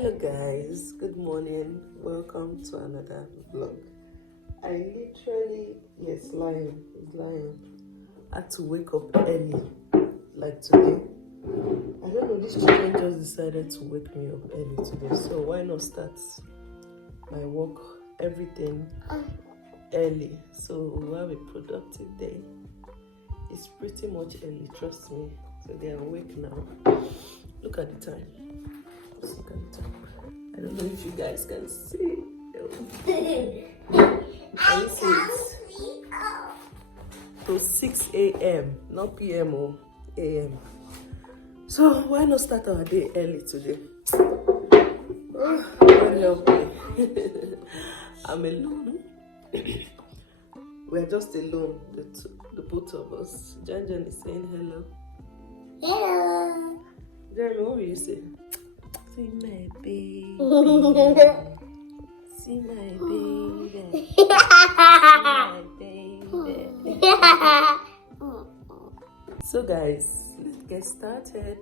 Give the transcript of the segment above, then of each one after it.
Hello guys, good morning. Welcome to another vlog. I literally, yes, lion, had to wake up early, like today. I don't know, these children just decided to wake me up early today, so why not start my work, everything early, so we'll have a productive day. It's pretty much early, trust me. So they are awake now. Look at the time. Let's look at the time. I don't know if you guys can see. Can you see it? So 6 a.m. not p.m. or a.m. So why not start our day early today? God help me. I'm alone. We're just alone, the both of us. Jan is saying hello. Hello. Jeremy, what will you say? See my baby. See my baby. See my baby. So guys, let's get started.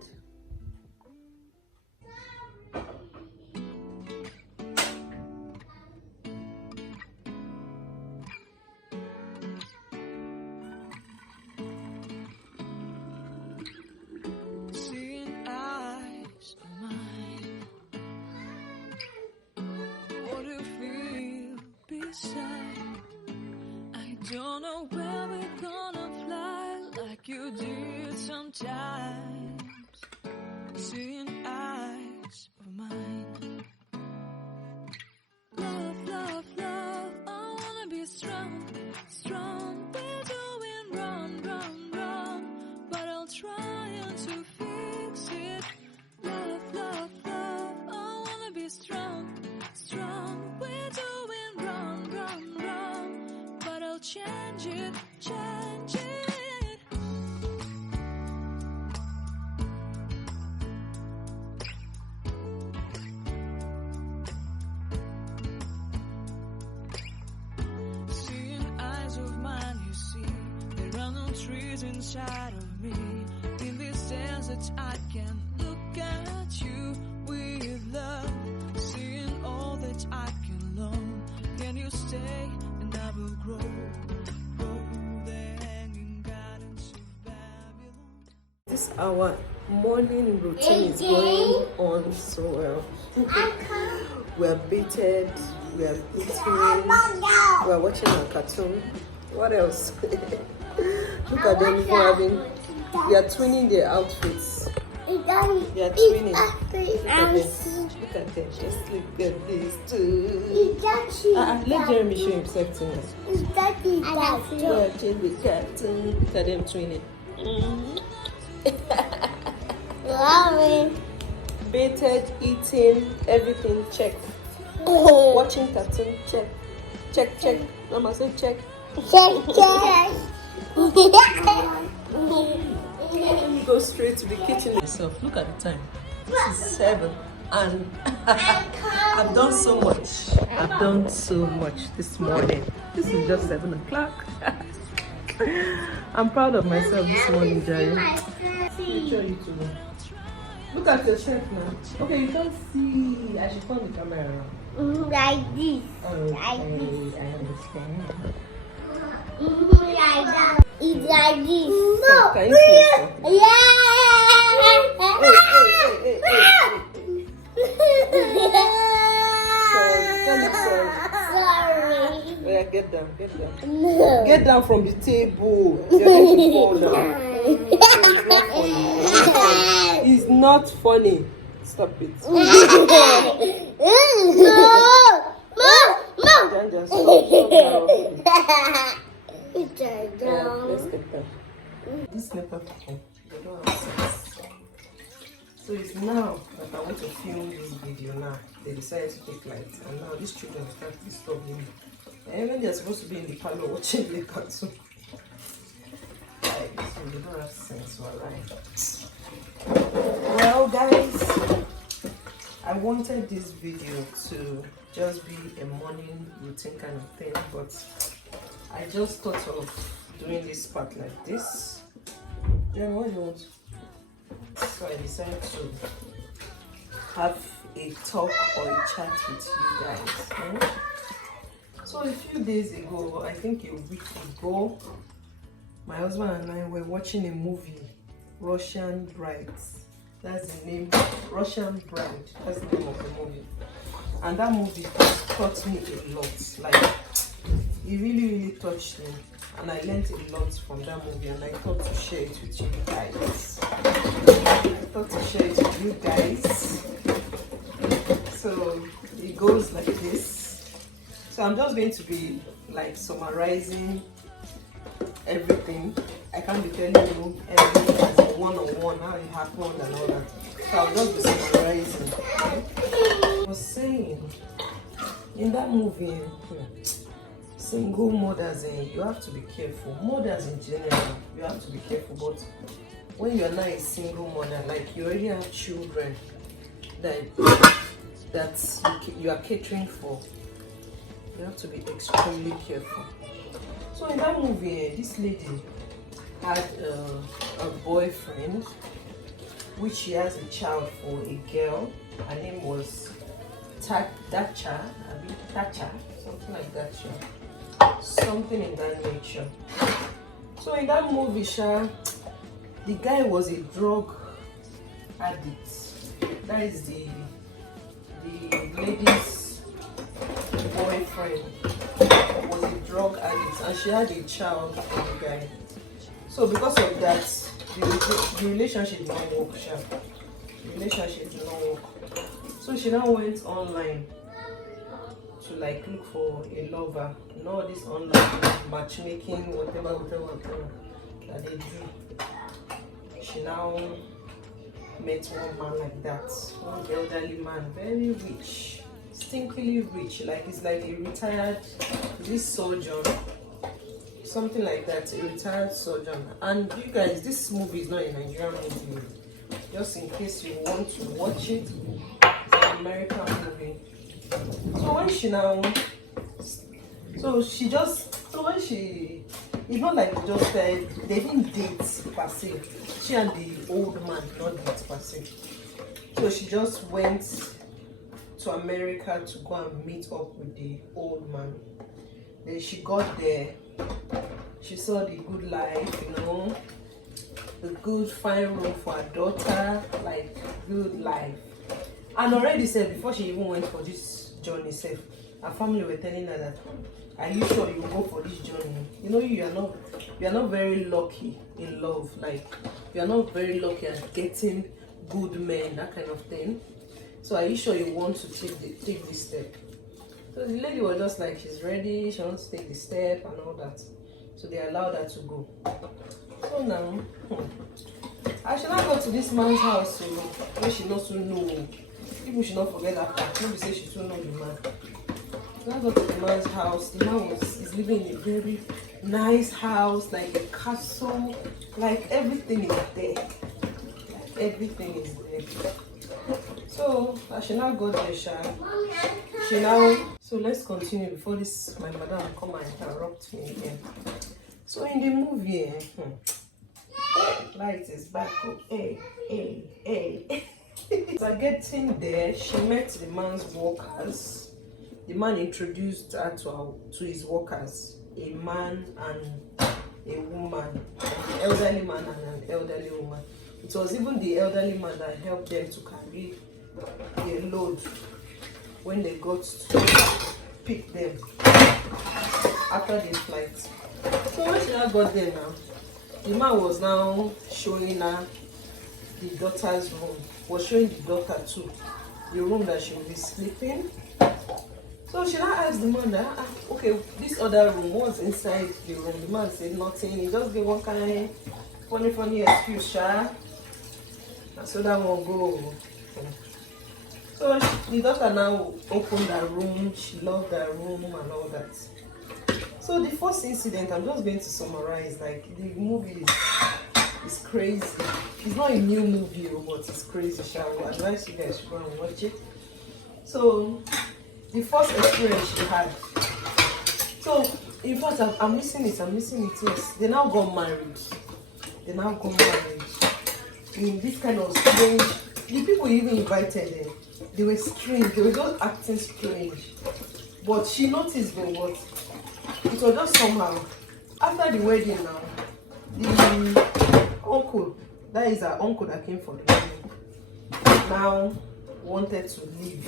I don't know where we're gonna fly like you did sometimes. Seeing eyes of mine. Love, love, love, I wanna be strong, strong. We're doing wrong, wrong, wrong, but I'll try to fix it. Love, love, love, I wanna be strong, strong. We're doing wrong, wrong, wrong, but I'll change it, change it. Seeing eyes of mine, you see, there are no trees inside of me. In this sense that I can look at you with love. Seeing all that I can learn. Can you stay and I will grow? Grow the hanging gardens of Babylon. This our morning routine is going on so well. We are baited, we are eating, we are watching our cartoon. What else? Look at them even having, they are twinning their outfits. They are twinning. Look at them. Look at them. Just look at these two. Let Jeremy show himself to me. Watching the cartoon. Look at them twinning. Baited, eating, everything, check. Watching cartoon, check. Check, check. Mama say check. Check. Let me go straight to the kitchen myself. Look at the time. This is 7 and I've done so much. I've done so much this morning. This is just 7 o'clock. I'm proud of myself this morning, Jerry. Let me show you too. Look at yourself now. Okay, you can't see. I should turn the camera around. Like this. Okay, Like this. I understand. Like that. It's like this. No. Can you see something? Sorry. Yeah, get down, get down. No. Get down from the table. You're going to fall now. It's not funny. Stop it. No. Jan, just stop now. Let's get down. This never happened. They don't have sense. So it's now that I want to film this video now. They decided to take lights, and now these children start disturbing me. And when they're supposed to be in the parlor watching the cartoon. Like, so they don't have sense, alright. Well guys, I wanted this video to just be a morning routine kind of thing, but I just thought of doing this part like this. Then what do you want? So I decided to have a talk or a chat with you guys. Eh? So a few days ago, I think a week ago, my husband and I were watching a movie, Russian Brides. That's the name, Russian Bride. That's the name of the movie. And that movie taught me a lot. Like, it really touched me. And I learned a lot from that movie, and I thought to share it with you guys. So it goes like this. So I'm just going to be like summarizing everything. I can't be telling you everything as a one-on-one, how it happened and all that. So I'll just be summarizing. I was saying, in that movie, single mothers, you have to be careful. Mothers in general, you have to be careful. But when you're not a single mother, like you already have children that you are catering for, you have to be extremely careful. So in that movie, this lady had a boyfriend, which she has a child for, a girl. Her name was Tacha, something like that. Something in that nature. So in that movie, the guy was a drug addict. That is the lady's boyfriend was a drug addict, and she had a child with the guy. So because of that, the relationship did not work. The relationship did not work. So she now went online to like look for a lover. You know, this online matchmaking, whatever that they do. She now met one man like that, one elderly man, very rich, stinkily rich, like he's like a retired, surgeon, something like that, a retired surgeon. And you guys, this movie is not a Nigerian movie, just in case you want to watch it. It's an American movie. So when she now, it's not like they just said, they didn't date per se. She and the old man did not date per se. So she just went to America to go and meet up with the old man. Then she got there, she saw the good life, the good fine room for her daughter, like good life. And already said, before she even went for this journey, her family were telling her that, are you sure you will go for this journey? You are not very lucky in love. Like, you are not very lucky at getting good men, that kind of thing. So are you sure you want to take this step? So the lady was just like, she's ready, she wants to take the step and all that. So they allowed her to go. So now, I should not go to this man's house, when she not to know. People should not forget that part. Maybe say she don't know the man. So I go to the man's house. The man is living in a very nice house, like a castle, like everything is there. Like everything is there. So I should now go there, So let's continue before my madam come and interrupt me again. So in the movie, light is back up. Hey. So getting there, she met the man's workers. The man introduced her to his workers, a man and a woman, an elderly man and an elderly woman. It was even the elderly man that helped them to carry their load when they got to pick them after the flight. So when she now got there now, the man was now showing her the daughter's room, was showing the daughter too, the room that she will be sleeping. So she now asked the man that, okay, this other room, what's inside the room? The man said nothing. He just gave one kind of funny excuse, and so that won't go. So the daughter now opened her room, she loved her room and all that. So the first incident, I'm just going to summarize, like the movie is crazy. It's not a new movie, but it's crazy. I advise you guys to go and watch it. So the first experience she had. So in fact, I'm missing it. Yes, they now got married. In this kind of strange the people even invited them, they were strange. They were just acting strange. But she noticed though what it was just somehow. After the wedding now, the uncle, that is our uncle that came for the wedding, now wanted to leave.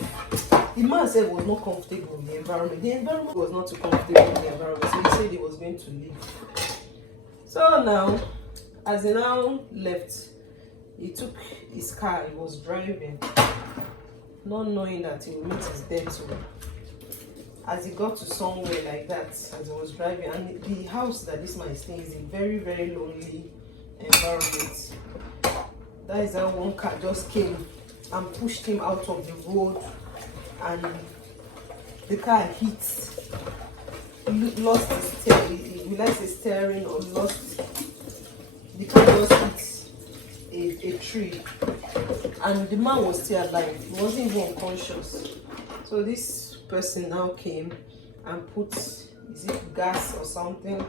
The man said was not comfortable in the environment. The environment was not too comfortable in the environment, so he said he was going to leave. So now, as he now left, he took his car, he was driving, not knowing that he would meet his death. As he got to somewhere like that, as he was driving, and the house that this man is staying is a very, very lonely environment. That is how one car just came and pushed him out of the road, and the car hit, lost his steering, he realized his steering or lost, the car just hit a tree, and the man was still alive, he wasn't even unconscious. So this person now came and put, is it gas or something,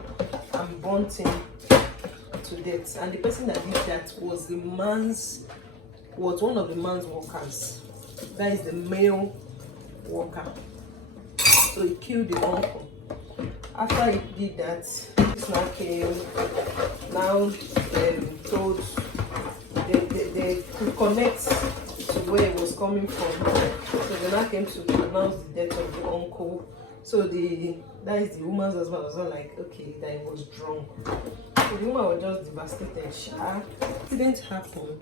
and burnt him to death. And the person that did that was one of the man's workers. That is the male worker. So he killed the uncle. After he did that, this now came, now told they could connect to where it was coming from. So they now came to announce the death of the uncle. So that is the woman's husband was not like, okay, that he was drunk. So the woman was just devastated. It didn't happen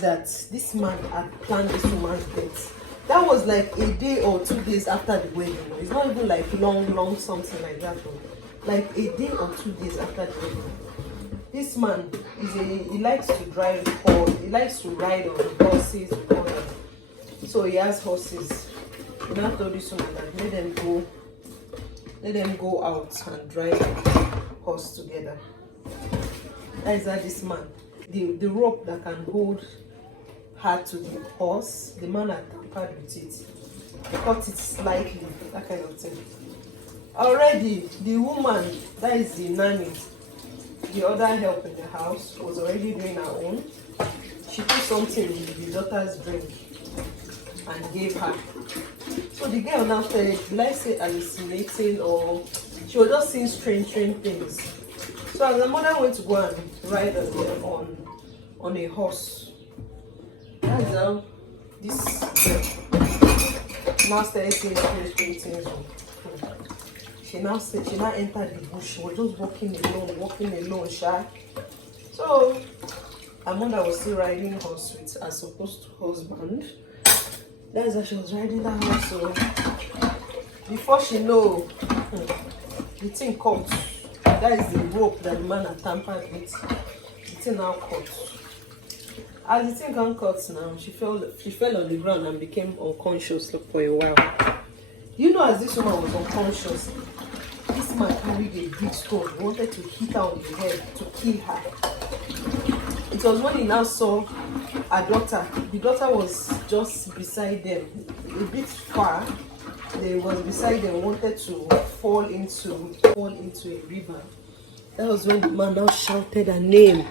that this man had planned this woman's death. That was like a day or 2 days after the wedding. It's not even like long something like that. Like a day or 2 days after the wedding. This man he likes to drive, or he likes to ride on the horses. So he has horses. He now told this woman that let them go out and drive horse together. That is how this man, the rope that can hold her to the horse, the man had tampered with it, cut it slightly, that kind of thing. Already the woman, that is the nanny, the other help in the house, was already doing her own. She put something in the daughter's drink and gave her. So the girl now started, will I say hallucinating, or she was just seeing strange things. So as the mother went to go and ride on a horse, that's how this girl now started seeing strange things. She now entered the bush. She was just walking alone, shy. So her mother was still riding horse with her supposed husband. That's how she was riding that horse. So before she know, the thing caught. That is the rope that the man had tampered with. The thing now caught. As the thing got caught now, she fell on the ground and became unconscious for a while. You know, as this woman was unconscious, this man carried a big stone. He wanted to hit her on the head to kill her. It was when he now saw her daughter. The daughter was just beside them, a bit far. They was beside them, wanted to fall into a river. That was when the man now shouted her name.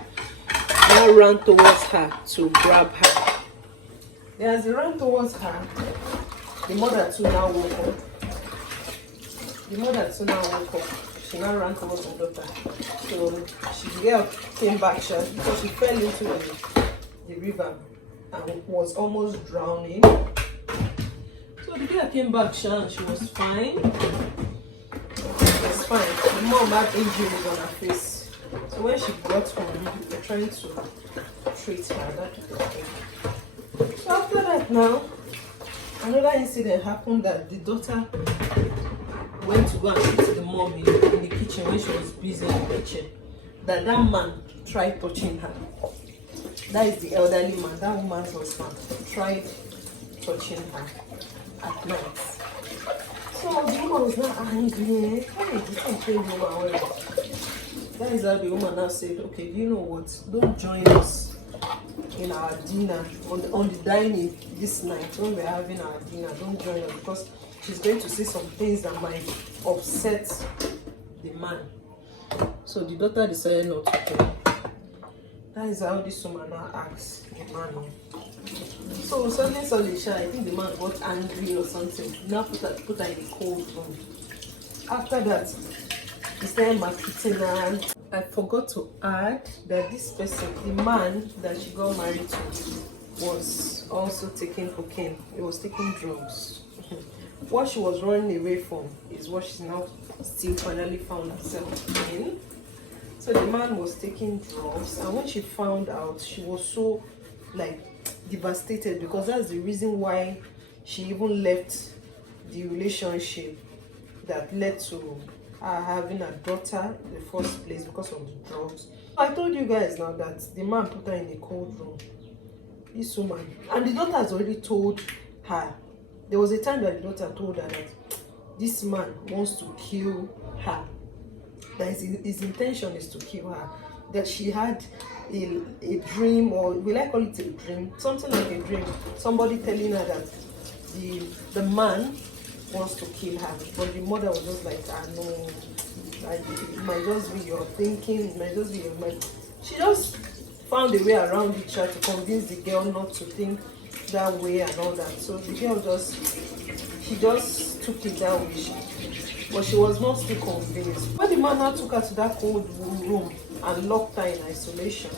Now ran towards her to grab her. And as he ran towards her, the mother too now woke up. She now ran towards her daughter. So the girl came back because she fell into the river and was almost drowning. So the girl came back and she was fine. She was fine. The mom had injuries on her face. So when she got home, they were trying to treat her. So after that now, another incident happened that the daughter went to go and meet the mom in the kitchen when she was busy in the kitchen. That man tried touching her. That is the elderly man, that woman's husband, tried touching her at night. So the woman was not angry. That is how the woman now said, okay, do you know what? Don't join us in our dinner, on the dining this night when we're having our dinner. Don't join us because she's going to say some things that might upset the man. So the daughter decided not to go. That is how this woman now asks the man. So suddenly, I think the man got angry or something. He now put her in the cold room. After that, he started maltreating her. I forgot to add that this person, the man that she got married to, was also taking cocaine. He was taking drugs. What she was running away from is what she now still finally found herself in. So the man was taking drugs, and when she found out, she was so like devastated, because that's the reason why she even left the relationship that led to her having a daughter in the first place, because of the drugs. I told you guys now that the man put her in a cold room. This woman, and the daughter has already told her. There was a time that the daughter told her that this man wants to kill her. That his intention is to kill her. That she had a dream, or will I call it a dream? Something like a dream. Somebody telling her that the man wants to kill her. But the mother was just like, no, it might just be your thinking, it might just be your mind. She just found a way around it, tried to convince the girl not to think that way and all that. So the girl just took it that way. But she was not still convinced. When the man now took her to that cold room and locked her in isolation,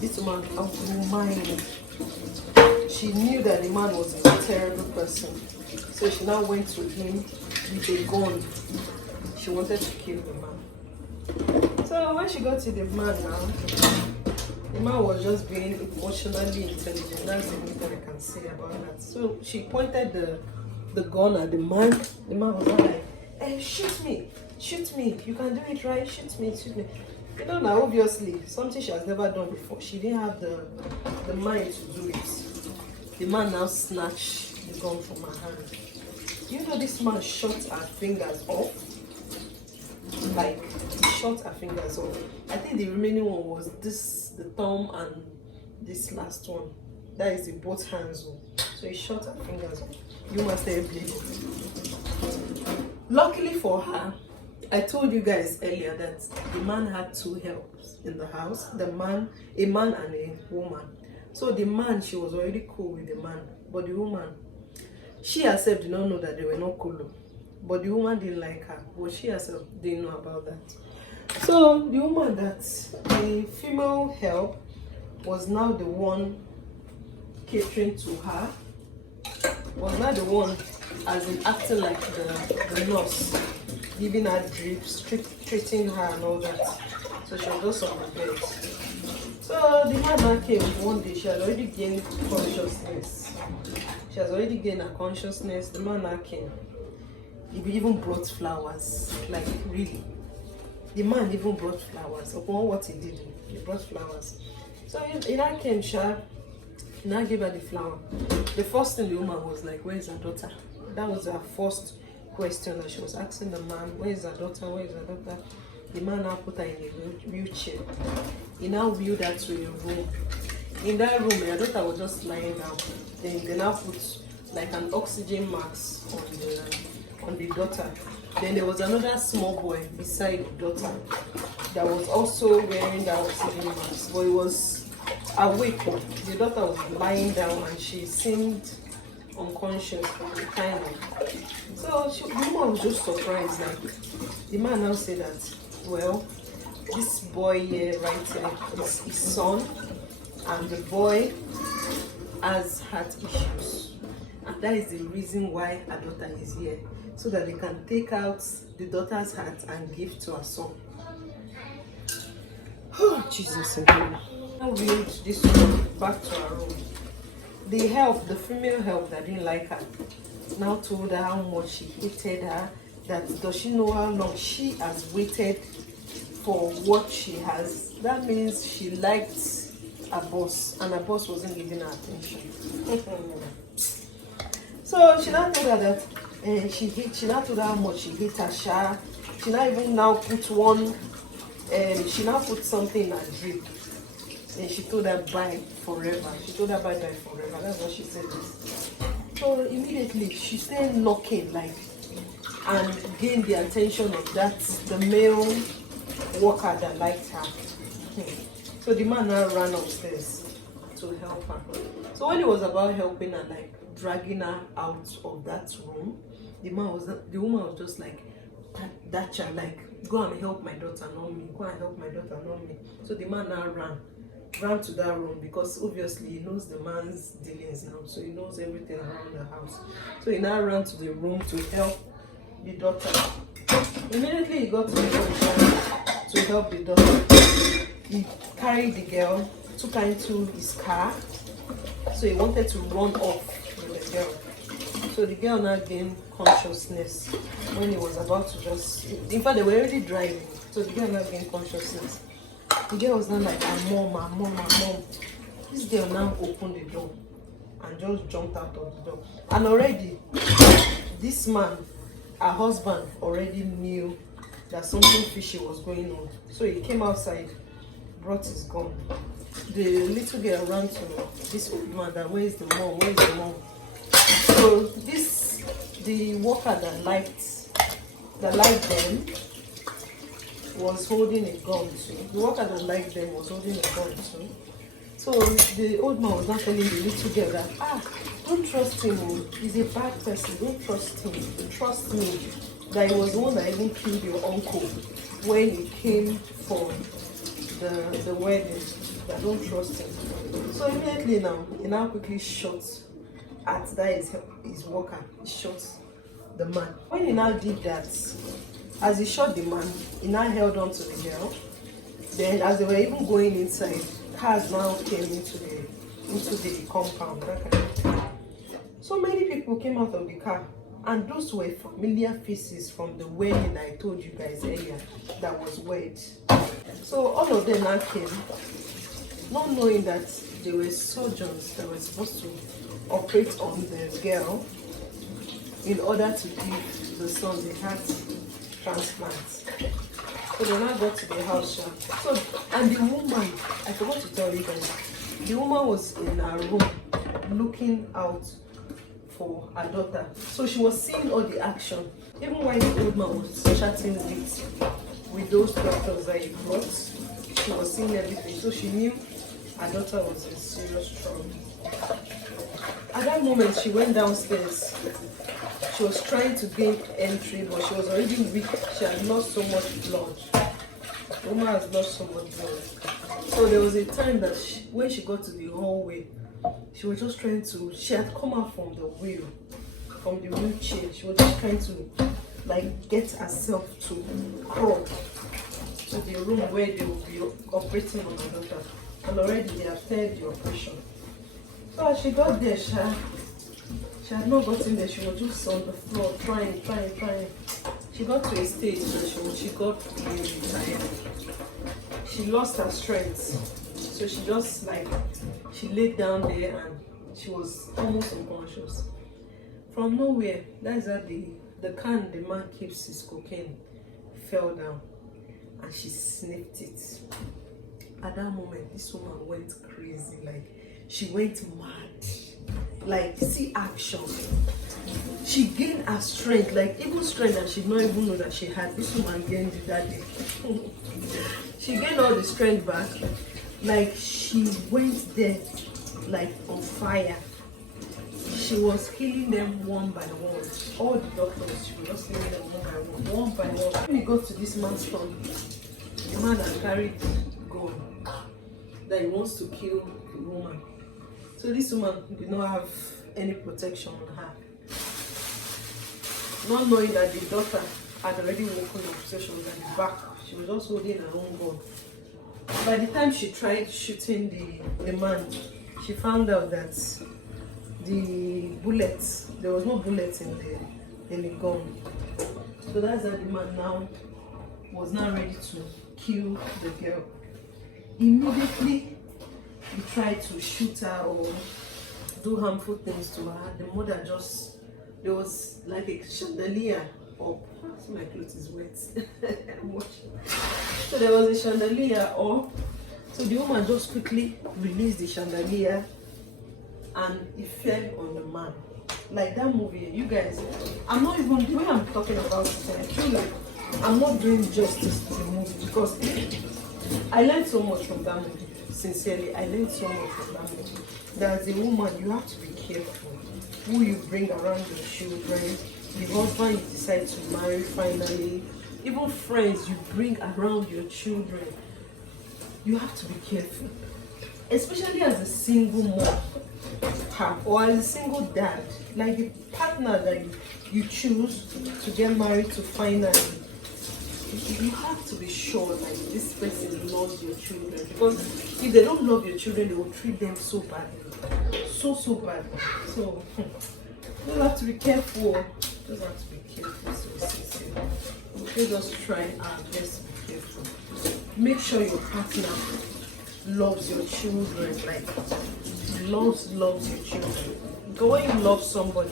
this woman grew mind. She knew that the man was a terrible person. So she now went to him with a gun. She wanted to kill the man. So when she got to the man now, the man was just being emotionally intelligent. That's the only thing I can say about that. So she pointed the gun at the man. The man was like, hey, shoot me, you can do it, right? Shoot me. You know, now obviously something she has never done before. She didn't have the mind to do it. The man now snatched the gun from her hand. You know, this man shot her fingers off. Like, he shot her fingers off. I think the remaining one was the thumb and this last one. That is the both hands. So he shot her fingers off. You must have bleeding. Luckily for her, I told you guys earlier that the man had two helps in the house. A man and a woman. So the man, she was already cool with the man. But the woman, she herself did not know that they were not cool. But the woman didn't like her. But she herself didn't know about that. So the woman, that the female help, was now the one catering to her. Was now the one, as in acting like the nurse, giving her drips, treating her and all that. So she was just on the bed. So the man now came one day. She had already gained consciousness. The man now came. He even brought flowers. Like, really. The man even brought flowers. Upon what he did, he brought flowers. So he now came, he now gave her the flower. The first thing the woman was like, where is her daughter? That was her first question that she was asking the man, where is her daughter? The man now put her in a wheelchair. He now wheeled her to a room. In that room, her daughter was just lying down. Then they now put like an oxygen mask on the daughter. Then there was another small boy beside the daughter that was also wearing that oxygen mask, but he was awake. The daughter was lying down and she seemed unconscious, kind of. So the woman was just surprised. Like, the man now said that, well, this boy here, right here, is his son, and the boy has heart issues, and that is the reason why her daughter is here, so that they can take out the daughter's heart and give to her son. Oh, Jesus again. Now wheeled this woman back to her room. The female help that didn't like her, now told her how much she hated her, that does she know how long she has waited for what she has. That means she liked her boss, and her boss wasn't giving her attention. So she now told her that she now told her how much she hated her. She now even now put one, she now put something in her drip. And she told her bye forever. She told her bye forever. That's what she said. So immediately she started knocking, like, and gained the attention of the male worker that liked her. So the man now ran upstairs to help her. So when he was about helping her, like dragging her out of that room, the woman was just like, that child, like, go and help my daughter, not me. Go and help my daughter, not me. So the man now ran to that room, because obviously he knows the man's dealings now, so he knows everything around the house. So he now ran to the room to help the daughter. Immediately he got to the room to help the daughter. He carried the girl, took her into his car, so he wanted to run off with the girl. So the girl now gained consciousness when he was about to just, in fact they were already driving, so the girl now gained consciousness. The girl was now like, mom. This girl now opened the door and just jumped out of the door. And already, this man, her husband, already knew that something fishy was going on. So he came outside, brought his gun. The little girl ran to this old man, that where is the mom? So the worker that liked them was holding a gun too. The worker that liked them was holding a gun too. So the old man was not telling the little girl that, don't trust him, he's a bad person, don't trust him, trust me. That he was the one that even killed your uncle when he came for the wedding. That don't trust him. So immediately now, he now quickly shot at that his worker. He shot the man. When he now did that, as he shot the man, he now held on to the girl. Then as they were even going inside, cars now came into the compound. That kind of thing. So many people came out of the car, and those were familiar faces from the wedding I told you guys earlier that was wed. So all of them now came, not knowing that they were surgeons that were supposed to operate on the girl in order to give the son the heart transplant. So they now got to the house. So, and the woman, I forgot to tell you guys, the woman was in her room looking out for her daughter. So she was seeing all the action. Even while the old man was chatting with those doctors that he brought, she was seeing everything. So she knew her daughter was in serious trouble. At that moment, she went downstairs. She was trying to gain entry, but she was already weak. She had lost so much blood. The woman has lost so much blood. So there was a time that when she got to the hallway, she was just trying to, she had come out from the wheelchair. She was just trying to like get herself to crawl to the room where they will be operating on her daughter. And already they had failed the operation. So as she got there, she had not gotten there. She was just on the floor trying. She got to a stage where she got really tired. She lost her strength. So she just she laid down there and she was almost unconscious. From nowhere, that's how the can the man keeps his cocaine fell down and she sniffed it. At that moment, this woman went crazy, she went mad. See action. She gained her strength, even strength that she did not even know that she had. This woman gained it that day. She gained all the strength back. She went there on fire. She was healing them one by one. All the doctors, she was just healing them one by one. When we got to this man's front, the man had carried gun that he wants to kill the woman. So this woman did not have any protection on her. Not knowing that the daughter had already woken up, so she was at the back. She was just holding her own gun. By the time she tried shooting the man, she found out that the bullets, there was no bullets in the gun. So that's how the man was now ready to kill the girl. Immediately, he tried to shoot her or do harmful things to her. The mother there was a chandelier up. My clothes is wet. I'm watching. So there was a chandelier up. So the woman just quickly released the chandelier and it fell on the man. Like that movie, you guys, I'm not even, the way I'm talking about it, I feel like I'm not doing justice to the movie because I learned so much from that movie. sincerely, I learned so much from that movie. That as a woman, you have to be careful who you bring around your children, the husband you decide to marry finally, even friends you bring around your children. You have to be careful, especially as a single mom or as a single dad, like the partner that you choose to get married to finally. You have to be sure like this person loves your children, because if they don't love your children, they will treat them so badly, so badly. So you have to be careful. Just have to be careful. So we just try our best to be careful. Make sure your partner loves your children, like loves your children. Because when you love somebody,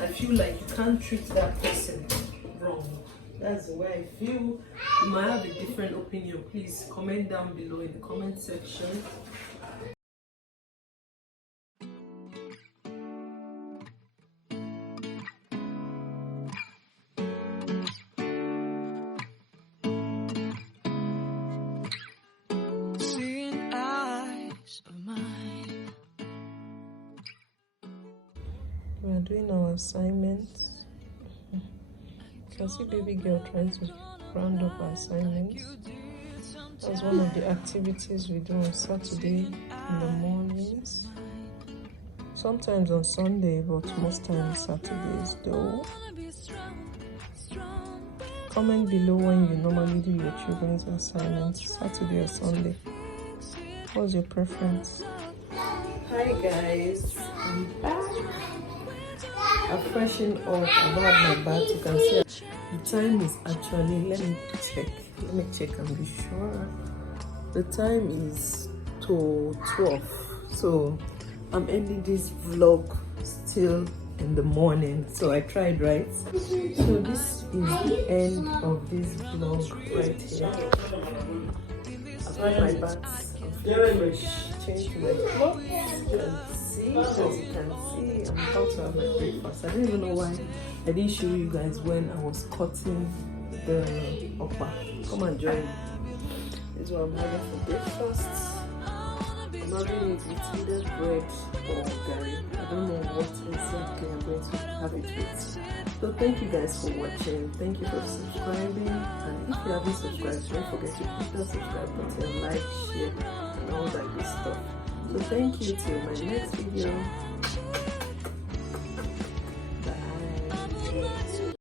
I feel like you can't treat that person wrong. That's the way I feel. You might have a different opinion. Please comment down below in the comment section. Seeing eyes of mine. We are doing our assignments. You can see baby girl trying to round up our assignments. That's one of the activities we do on Saturday in the mornings. Sometimes on Sunday, but most times Saturdays though. Comment below when you normally do your children's assignments, Saturday or Sunday. What's your preference? Hi guys, I'm back. I freshened up, I've had my bath. You can see the time is actually, let me check and be sure. The time is 12, so I'm ending this vlog still in the morning, so I tried, right? So this is the end of this vlog right here. I've had my bath, I'm feeling fresh, changed my clothes. As you can see, I'm about to have my breakfast. I don't even know why I didn't show you guys when I was cutting the upper. Come and join me. This is what I'm having for breakfast. I'm having it with either bread or curry. I don't know what exactly I'm going to have it with. So thank you guys for watching. Thank you for subscribing. And if you haven't subscribed, don't forget to hit the subscribe button, like, share, and all that good stuff. So thank you till my next video.